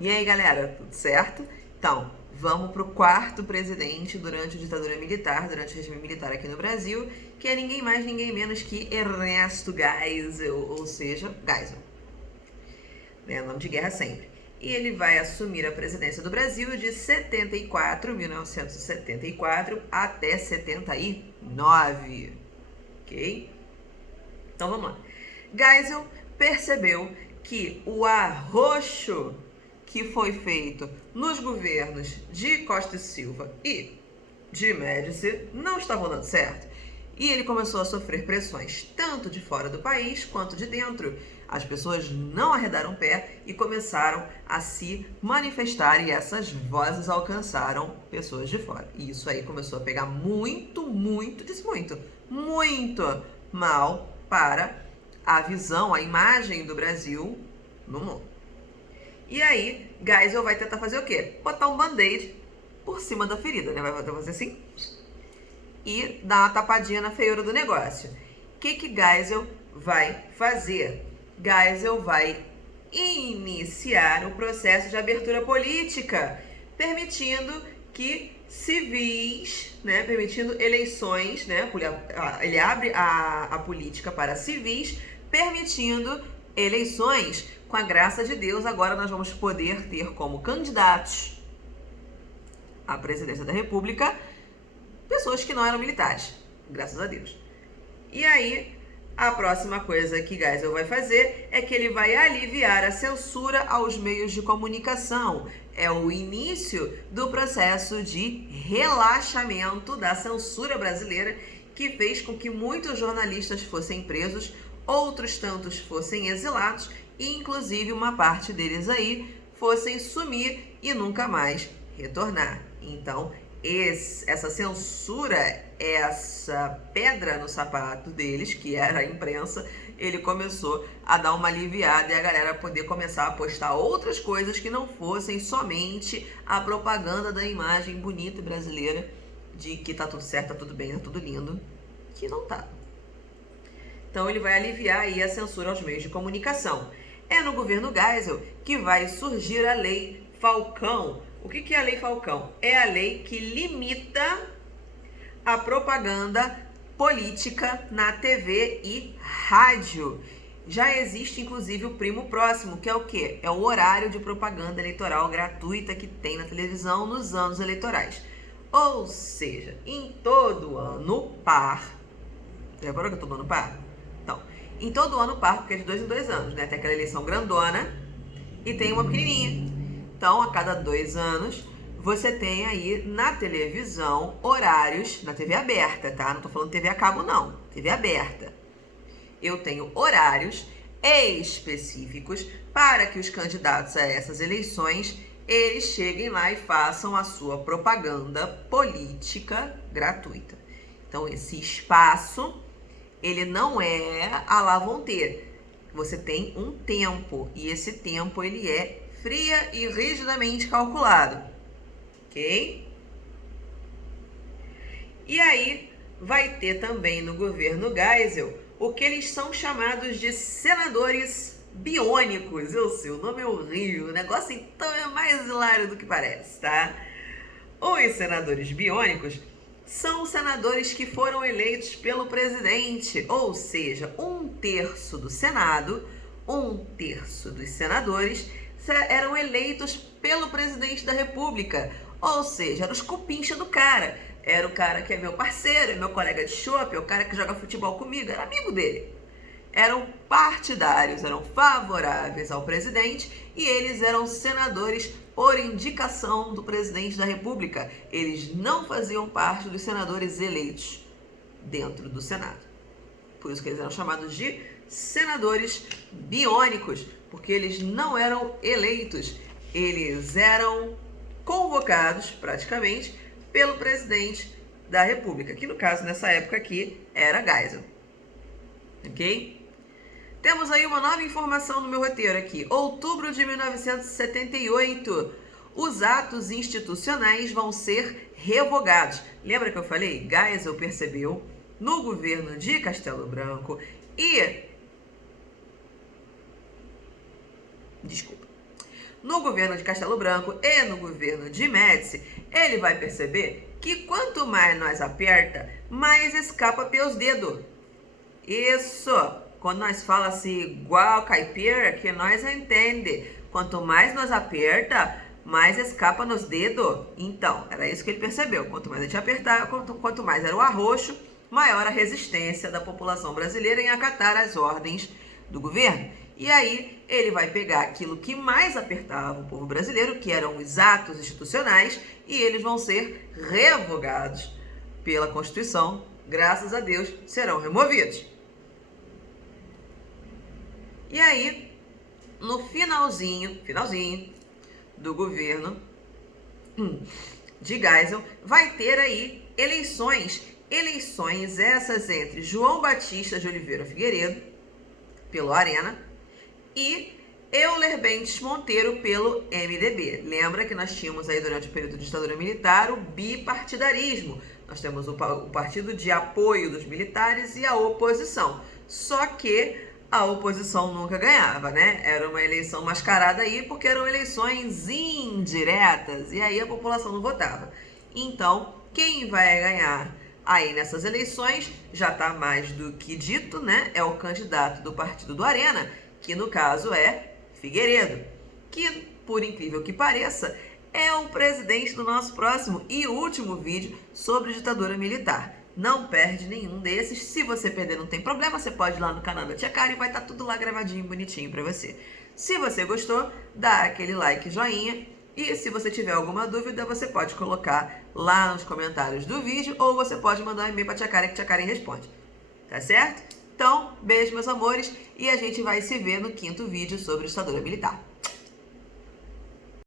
E aí, galera, tudo certo? Então, vamos pro quarto presidente durante a ditadura militar, durante o regime militar aqui no Brasil, que é ninguém mais, ninguém menos que Ernesto Geisel, ou seja, Geisel. Né? Nome de guerra sempre. E ele vai assumir a presidência do Brasil de 1974 até 79, ok? Então vamos lá. Geisel percebeu que o arroxo que foi feito nos governos de Costa e Silva e de Médici não estava dando certo. E ele começou a sofrer pressões tanto de fora do país quanto de dentro. As pessoas não arredaram pé e começaram a se manifestar, e essas vozes alcançaram pessoas de fora. E isso aí começou a pegar muito mal para a visão, a imagem do Brasil no mundo. E aí, Geisel vai tentar fazer o quê? Botar um band-aid por cima da ferida, né? Vai fazer assim e dar uma tapadinha na feiura do negócio. O que Geisel vai fazer? Geisel vai iniciar o processo de abertura política, permitindo que civis, né, permitindo eleições, né, ele abre a política para civis, permitindo eleições. Com a graça de Deus, agora nós vamos poder ter como candidatos à presidência da República pessoas que não eram militares, graças a Deus. E aí, a próxima coisa que Geisel vai fazer é que ele vai aliviar a censura aos meios de comunicação. É o início do processo de relaxamento da censura brasileira, que fez com que muitos jornalistas fossem presos, outros tantos fossem exilados e inclusive uma parte deles aí fossem sumir e nunca mais retornar. Então, essa censura, essa pedra no sapato deles, que era a imprensa, ele começou a dar uma aliviada e a galera poder começar a postar outras coisas que não fossem somente a propaganda da imagem bonita brasileira de que tá tudo certo, tá tudo bem, tá tudo lindo, que não tá. Então ele vai aliviar aí a censura aos meios de comunicação. É no governo Geisel que vai surgir a Lei Falcão. O que é a Lei Falcão? É a lei que limita a propaganda política na TV e rádio. Já existe, inclusive, o primo próximo, que é o quê? É o horário de propaganda eleitoral gratuita que tem na televisão nos anos eleitorais. Ou seja, em todo ano par... Reparou que eu tô dando par? Então, em todo ano par, porque é de 2 em 2 anos, né? Tem aquela eleição grandona e tem uma pequenininha. Então, a cada 2 anos, você tem aí na televisão horários, na TV aberta, tá? Não tô falando TV a cabo, não. TV aberta. Eu tenho horários específicos para que os candidatos a essas eleições, eles cheguem lá e façam a sua propaganda política gratuita. Então, esse espaço, ele não é a lá vão ter. Você tem um tempo, e esse tempo, ele é fria e rigidamente calculado, ok? E aí vai ter também no governo Geisel o que eles são chamados de senadores biônicos. Eu sei, o nome é horrível, o negócio então é mais hilário do que parece, tá? Os senadores biônicos são senadores que foram eleitos pelo presidente, ou seja, 1/3 do Senado, 1/3 dos senadores eram eleitos pelo presidente da República, ou seja, eram os cupincha do cara. Era o cara que é meu parceiro, é meu colega de chopp, é o cara que joga futebol comigo, era amigo dele. Eram partidários, eram favoráveis ao presidente e eles eram senadores por indicação do presidente da República. Eles não faziam parte dos senadores eleitos dentro do Senado. Por isso que eles eram chamados de senadores biônicos, porque eles não eram eleitos, eles eram convocados praticamente pelo presidente da República, que no caso nessa época aqui era Geisel, ok? Temos aí uma nova informação no meu roteiro aqui. Outubro de 1978, os atos institucionais vão ser revogados. Lembra que eu falei? Geisel percebeu no governo de Castelo Branco no governo de Castelo Branco e no governo de Médici, ele vai perceber que quanto mais nós aperta, mais escapa pelos dedos. Isso! Quando nós fala assim, igual caipira, que nós entende. Quanto mais nós aperta, mais escapa nos dedos. Então, era isso que ele percebeu. Quanto mais a gente apertava, quanto mais era o arroxo, maior a resistência da população brasileira em acatar as ordens do governo. E aí, ele vai pegar aquilo que mais apertava o povo brasileiro, que eram os atos institucionais, e eles vão ser revogados pela Constituição. Graças a Deus, serão removidos. E aí, no finalzinho do governo de Geisel, vai ter aí eleições essas entre João Batista de Oliveira Figueiredo, pelo Arena, e Euler Bentes Monteiro, pelo MDB. Lembra que nós tínhamos aí, durante o período de ditadura militar, o bipartidarismo. Nós temos o partido de apoio dos militares e a oposição. Só que a oposição nunca ganhava, né? Era uma eleição mascarada aí, porque eram eleições indiretas, e aí a população não votava. Então, quem vai ganhar aí nessas eleições, já está mais do que dito, né? É o candidato do partido do Arena, que no caso é Figueiredo, que, por incrível que pareça, é o presidente do nosso próximo e último vídeo sobre ditadura militar. Não perde nenhum desses. Se você perder, não tem problema, você pode ir lá no canal da Tia Karen e vai estar tudo lá gravadinho, bonitinho pra você. Se você gostou, dá aquele like, joinha. E se você tiver alguma dúvida, você pode colocar lá nos comentários do vídeo ou você pode mandar um e-mail pra Tia Karen, que Tia Karen responde. Tá certo? Então, beijo, meus amores, e a gente vai se ver no 5º vídeo sobre ditadura militar.